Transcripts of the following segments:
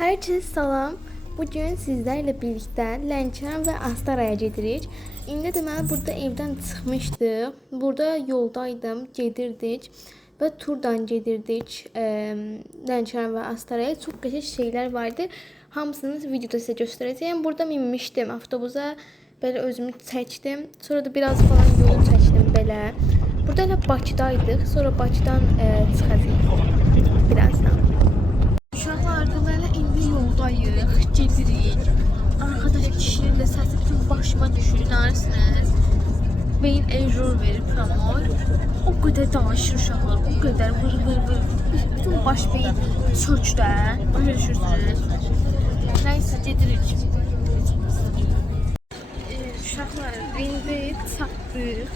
Herkese salam. Bugün sizlerle birlikte Lənkəran və Astaraya gedirik. İndi deməli burada evdən çıxmışdıq. Burada yoldaydım, gedirdik və turdan gedirdik Lənkəran və Astaraya. Çox qəşəng şeylər vardı. Hamısını videoda sizə göstərəcəyəm. Burada minmişdim avtobusa. Belə özümü çəkdim. Sonra da biraz falan yol çəkdim belə. Burada da Bakıdaydıq. Sonra Bakıdan çıxacağıq birazdan. Uşaqlar deməli indi yoldayıq, gedirik. Arkadaş kişinin də səsi bütün başıma düşür, inarsınız. Beyin error verir pramor. O qədər danışır uşaqlar, o qədər vır. Bütün baş beyin çökdə. Başa düşürsünüz. Nəysə gedirik. Uşaqlar indi çatdıq.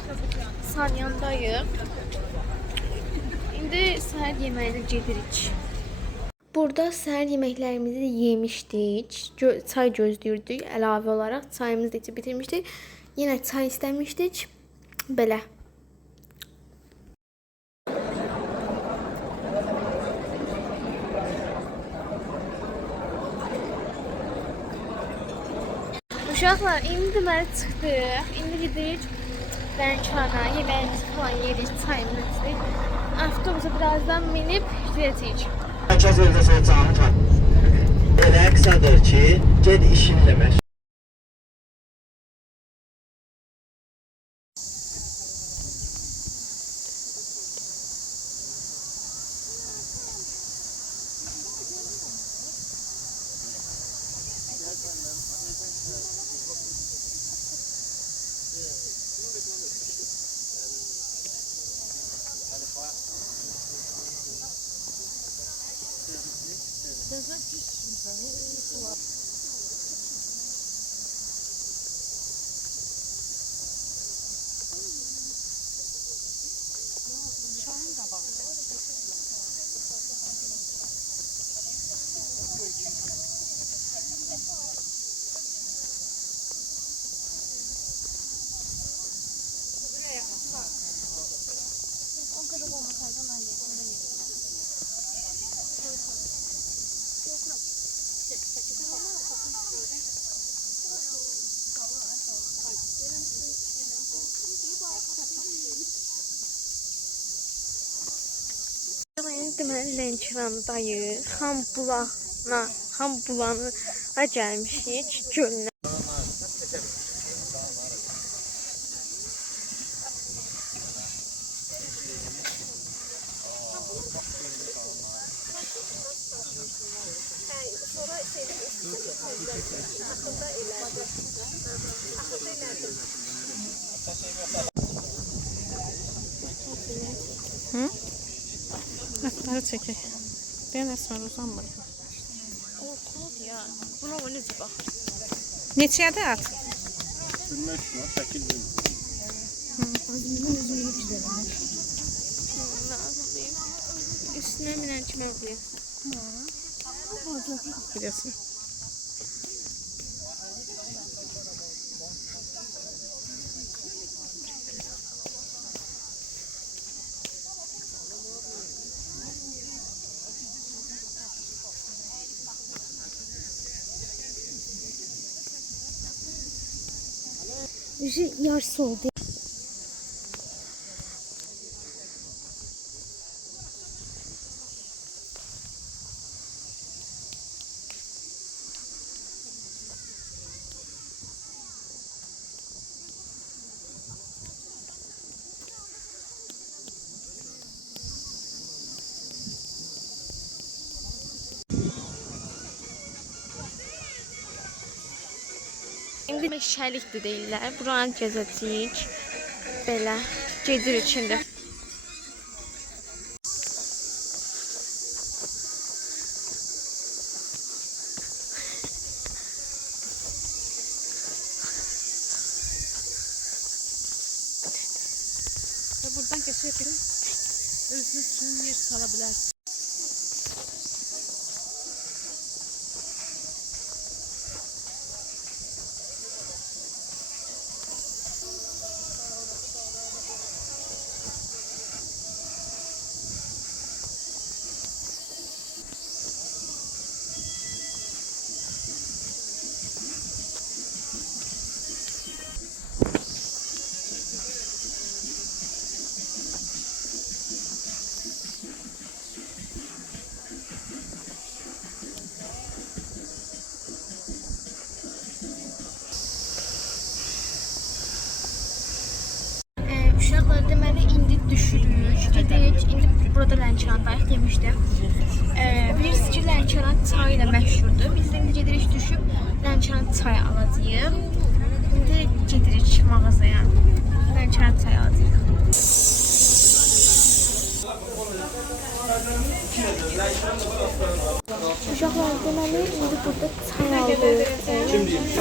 Sanyandayıq. İndi səhər yeməyinə gedirik. Burada səhər yeməklərimizi de yemişdik. Çay gözləyirdik. Əlavə olaraq çayımızı da içib bitirmişdik. Yenə çay istəmişdik. Belə. Uşaqlar indi deməli çıxdıq. İndi gedirik Lənkərana, yeməyimizi falan yedik, çayımızı içdik. Avtobusa birazdan minib gedəcəyik. Mərkəz özəsə canı elə qısadır ki, ged işinlə məşğul. Deməli Lənkərandayıq. Hambulan'a gəlmişik gölünə. Atları çəkək. Deyən Əsmər uzanmır. Qorxuludur ya. Buna o necə baxır? Neçədir at? Bilmək üçün 8 bin. Üstünə minən kimi oluyor. Biliyorsun. Yarısı oldu. İndi meşəlikdir deyirlər. Buranı gəzəcəyik. Belə gedirik şimdi. Buradan keçelim. Özünə suyun yer sala bilərsin. burada Lənkərandayıq demişdim. Bilirsiniz ki, Lənkəran çayı ilə məşhurdur. Biz də indi gedirik düşüb Lənkəran çayı alacağıq. İndi gedirik mağazaya. Lənkəran çayı alacağıq. Uşaqlar, deməli, indi burada çay aldıq.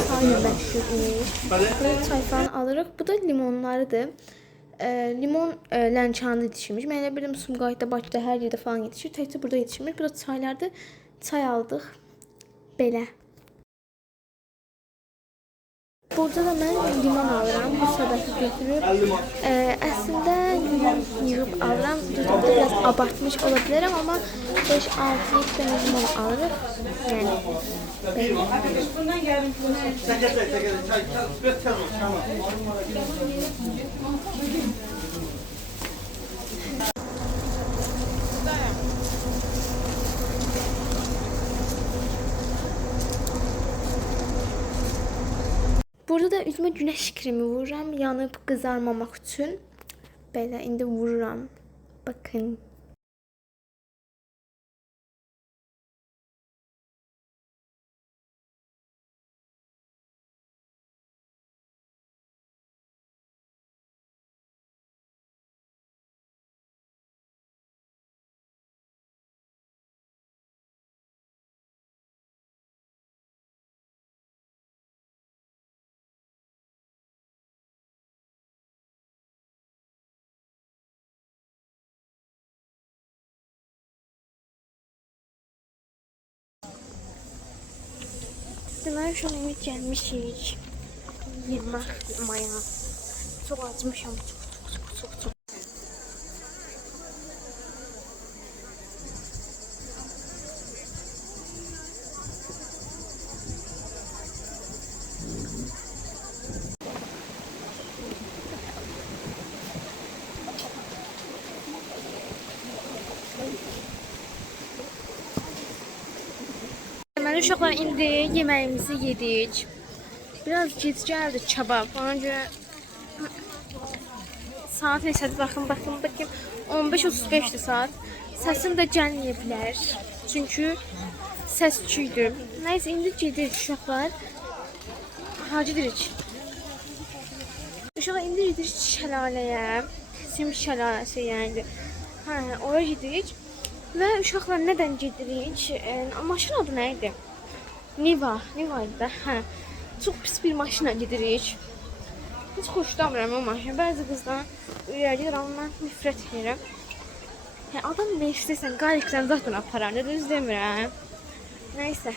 Çayla məşhur imiş. Burada çay falan alırıq. Bu da limonlarıdır. Limon Lənkəranda yetişirmiş. Mən elə bildim Sumqayıtda, Bakıda hər yerdə falan yetişir. Təkcə burada yetişirmiş. Burada çaylardır. Çay aldıq. Belə. Burada da mən limon alıram. Bu səbəti götürüb. Əslində limon yığıb alıram. Burada biraz abartmış ola bilərəm, amma 5-6 dənə limon alırıq. Yəni belə. Burada da üzümə günəş kremi vururam, yanıb qızarmamaq üçün. Belə indi vururam. Bakın. Deməli, şu an indi gəlmişik. Yemək yemaya. Çox acmışam. Çox. Deməli, uşaqlar, indi yeməyimizi yedik. Biraz gec gəldi kebab. Ona görə saat neçədir? Baxın. 15:35-dir saat. Səsim də gəlməyə bilər. Çünki səs küydür. Nəysə, indi gedirik uşaqlar. Hacı dirik. Uşaqlar, indi gedirik şəlaləyə. Sim şəlaləsi yəni. Oraya gedirik. Və uşaqlar, nədən gedirik? Maşın adı nə idi? Niva idi da. Çox pis bir maşına gedirik. Heç xoşlamıram o maşını. Bəzi qızdan ürəkliyir, amma mən nifrət edirəm. Adam nə istəyirsən, qaliksən zaten aparar. Nə düz demirəm. Nəysə.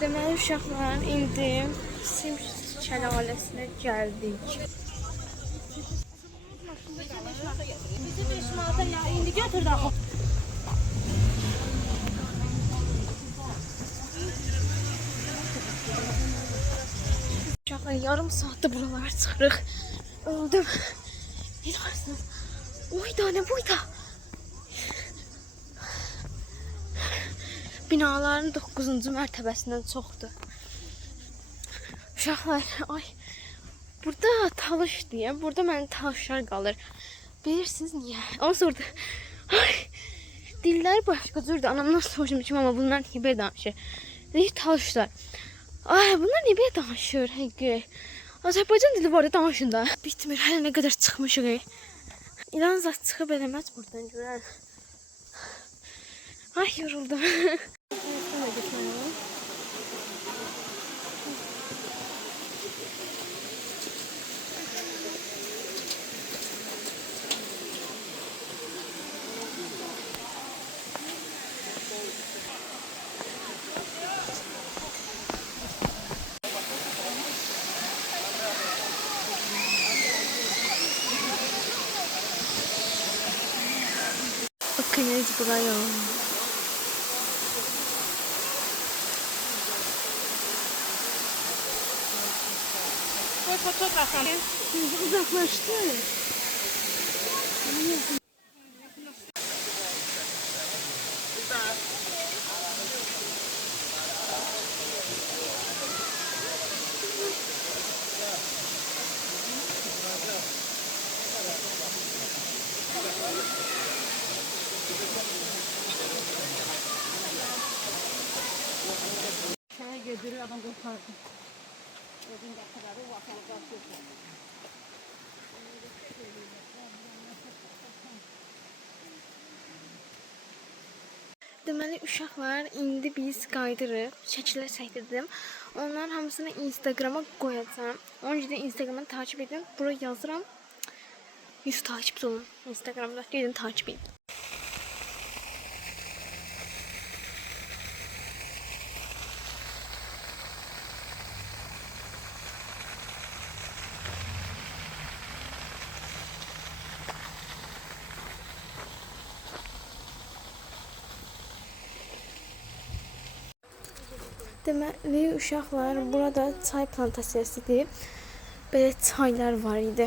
Deməli, uşaqlar, indi Sim şəlaləsinə gəldik. Bizi 5 manata ya indi götür də. Uşaqlar, yarım saatdə buralara çıxırıq. Öldüm. Ne varsınız? Oyda, ne buyda? Binaların 9-cu mərtəbəsindən çoxdur. Uşaqlar, ay, burada talış deyə, burada mənim talışlar qalır. Bilirsiniz niyə? Onu sordu. Ay, dilləri başqa cürdür. Anamdan soruşmuşum, amma bunlar niyə belə danışır? Deyir, talışlar. Ay, bunlar niyə belə danışır? Həqiqi. Azərbaycan dili var da danışın da. Bitmir, hələ nə qədər çıxmışıq. İlan zat çıxıb eləməz buradan görər. Ay, yoruldum. Bakın buraya. Fotoğrafım. Uzaklaştı. biri adam kurtardı. Özün gətirəri vatanı qalsın. Deməli uşaqlar, indi biz qayıdırıq. Şəkillər çəkdirdim. Onların hamısını Instagrama qoyacağam. Onun üçün də Instagramı takip edin. Bura yazıram. 100 takipçi olun Instagramda. Gedin takip edin. Deməli uşaqlar, burada çay plantasiyasıdır. Belə çaylar var idi.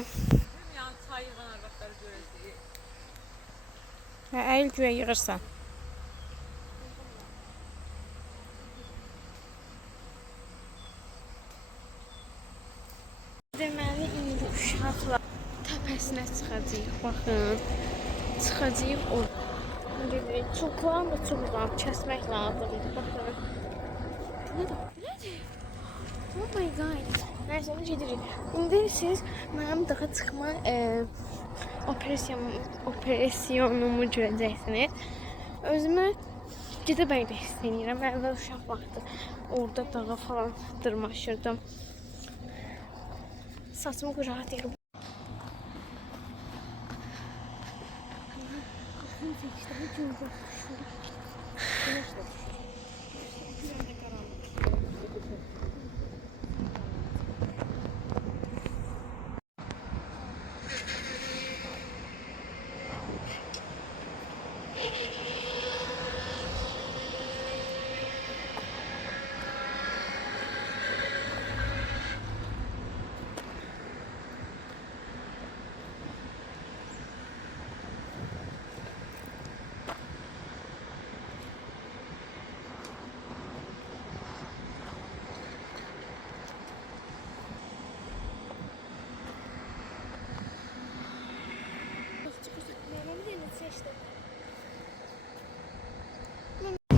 Yəni çay yığan arvadları görəcəyik. Hə, əyil güyə yığırsan. Deməli indi uşaqlar təpəsinə çıxacağıq. Baxın. Çıxacağıq oraya. Çoxlan da çox uzaq kəsmək lazımdır. Baxın. Nədir? Oh my god. Nəysə, onu gedirik. İndi siz mənim daha çıxma operasyonumu görəcəksiniz. Özümü gedə bəydə istəyirəm. Əvvəl uşaq vaxtı orada dağa falan dırmaşırdım. Saçımı quraqlayırım.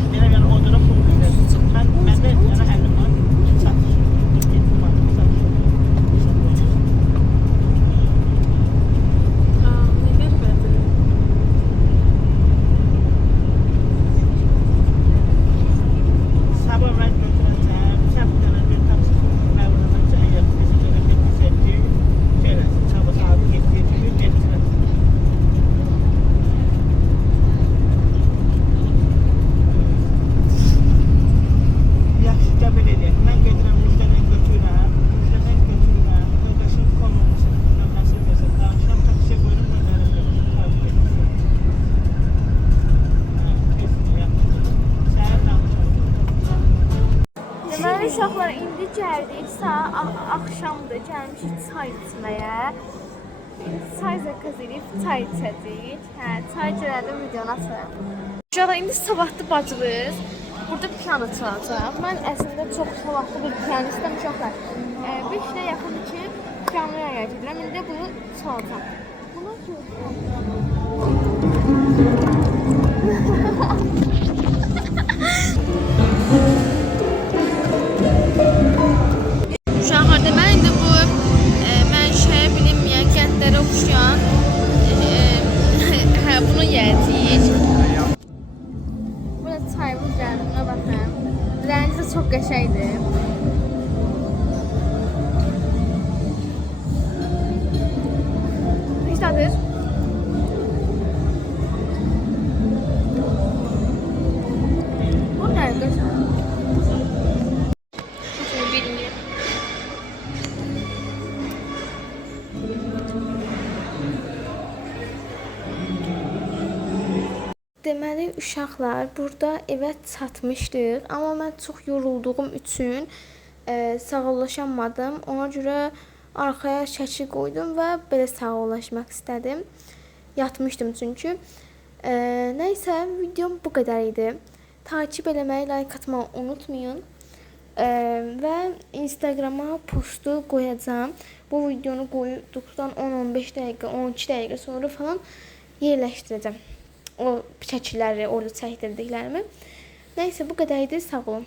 Belə yəni oduna pul verirsən. Məndə yəni 50 manat çatır. 7 manat çatır. Ne qəribədir. Sabah mən götürəcəm. Sən bir dənə bir taksi məlumatı əgər bizim yerə getsə, görəsən. Sabah saat 7-yə kimi getirəcəm. Yaxşı, qəbul edək. Mən gedirəm, müjdədən götürürəm. Müjdədən götürürəm. Qardaşım konumunu nömrəsi versin. Danışam, taksiyə qoyuram, müjdədən götürürəm. Təbrik edirəm. Səhər danışalım. Deməli uşaqlar, indi gəldik. Saat axşamdır. Gəlmişik çay içməyə. Çay zakaz edib çay içəcəyik. Hə, çay gələndə videonu açarım. Uşaqlar, indi sabahlı bacımız burada piano çalacaq. Mən əslində çox savadlı bir pianistəm uşaqlar. 5 ilə yaxındır ki, pianoya əgər gedirəm. İndi bunu çalacağım. Buna uşaqlar, deməli indi bu mənşəyə bilinməyən qəndlərə oxşayan bunu yeyəcəyik. Burada çayımız gəldi, buna baxın. Rəngi də çox qəşəngdir. Necədir? Bu nədir? Nasıl bilmiyorum. Deməli uşaqlar, burada evə çatmışdıq, amma mən çox yorulduğum üçün sağollaşamadım. Ona görə arxaya şəkil qoydum və belə sağollaşmaq istədim. Yatmışdım çünki. Nəysə, videom bu qədər idi. Takip eləməyi, like atmağı unutmayın. Və Instagrama postu qoyacağam. Bu videonu qoyduqdan 10-15 dəqiqə, 12 dəqiqə sonra falan yerləşdirəcəm. O şəkilləri orada çəkdirdiklərimi. Nəysə, bu qədər idi. Sağ olun.